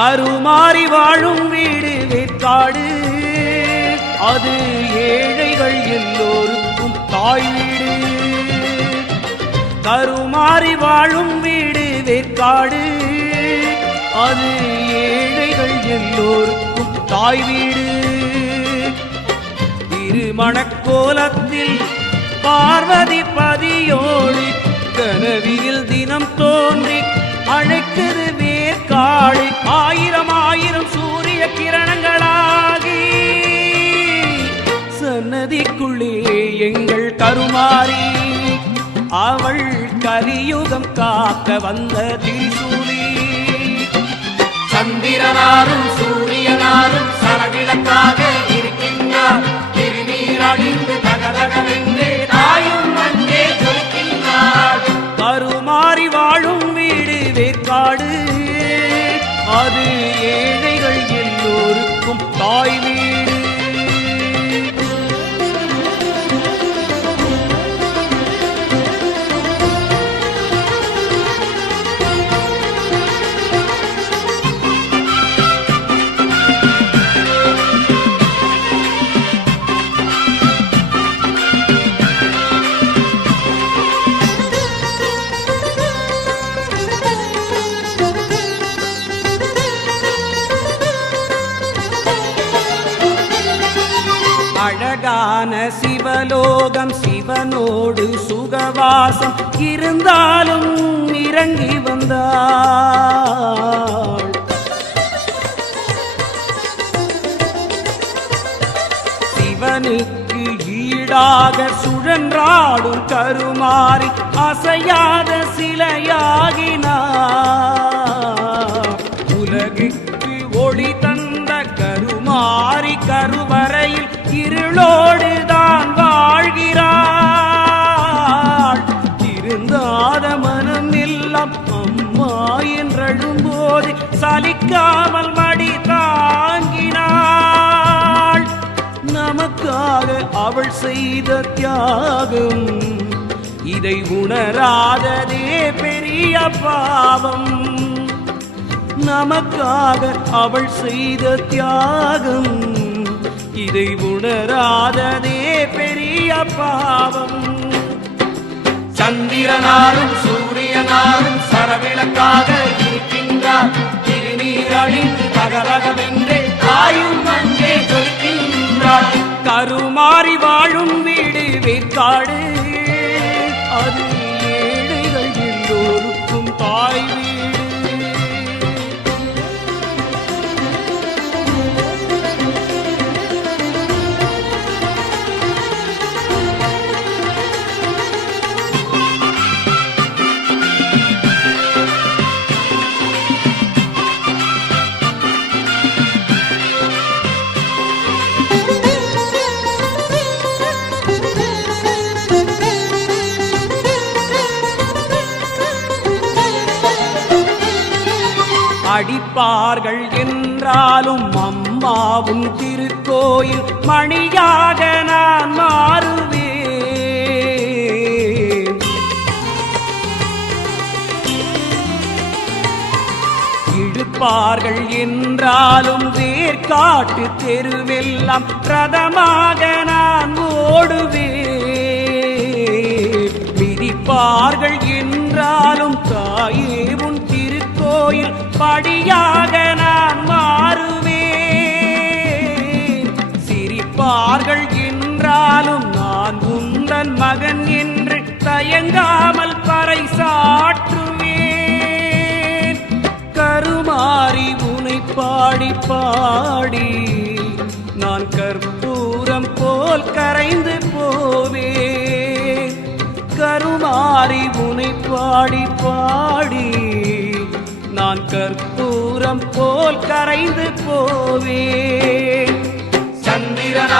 கருமாறி வாழும் வீடு வேற்காடு, அது ஏழைகள் எல்லோருக்கும் தாய் வீடு. கருமாறி வாழும் வீடு வேற்காடு, அது ஏழைகள் எல்லோருக்கும் தாய் வீடு. திருமணக்கோலத்தில் பார்வதி பதியோடு கனவியில் தினம் தோன்றி அழைக்குது வேற்காடு. ஆயிரம் ஆயிரம் சூரிய கிரணங்களாகி சன்னதிக்குள்ளே எங்கள் கருமாறி, அவள் கலியுகம் காக்க வந்த திரிசூலி. சந்திரனாரும் சூரியனாரும் சரவிளக்காக இருக்கின்றார். திருநீர் அணிந்து தகதகவென்று தாயும் அங்கே ஜொலிக்கின்றார். கருமாறி வாழும் வீடு வேற்காடு, அது ஏழைகள் எல்லோருக்கும் தாய் வீடு. அழகான சிவலோகம், சிவனோடு சுகவாசம் இருந்தாலும் இறங்கி வந்தாள். சிவனுக்கு ஈடாக சுழன்றாடும் கருமாறி அசையாத சிலையாகினார். உலகுக்கு ஒளி தந்த கருமாறி கருவறையில் இருளோடுதான் வாழ்கிறாள். திருந்தாத மனம் எல்லாம் அம்மா என்றழும்போது சலிக்காமல் மடி தாங்கினாள். நமக்காக அவள் செய்த தியாகம், இதை உணராததே பெரிய பாவம். நமக்காக அவள் செய்த தியாகம், இதை உணராததே பெரிய பாவம். சந்திரனாரும் சூரியனாரும் சரவிளக்காக இருக்கின்றார். திருநீர் அணிந்து தகதகவென்று தாயும் அங்கே ஜொலிக்கின்றார். கருமாறி வாழும் வீடு வேற்காடு, அது ஏழைகள் எல்லோருக்கும் தாய் வீடு. அடிப்பார்கள் என்றாலும் அம்மாவும் திருக்கோயில் மணியாக நான் மாறுவேன். இழுப்பார்கள் என்றாலும் வேர்க்காட்டு தெருவெல்லாம் ரதமாக நான் ஓடுவேன். மிதிப்பார்கள் என்றாலும் தாயே உன் கோயில் படியாக நான் மாறுவேன். சிரிப்பார்கள் என்றாலும் நான் உந்தன் மகன் என்று தயங்காமல் பறைசாற்றுவேன். கருமாறி உனை பாடி பாடி நான் கற்பூரம் போல் கரைந்து போவேன். கருமாறி உனை பாடி பாடி நான் கற்பூரம் போல் கரைந்து போவேன். சந்திரனா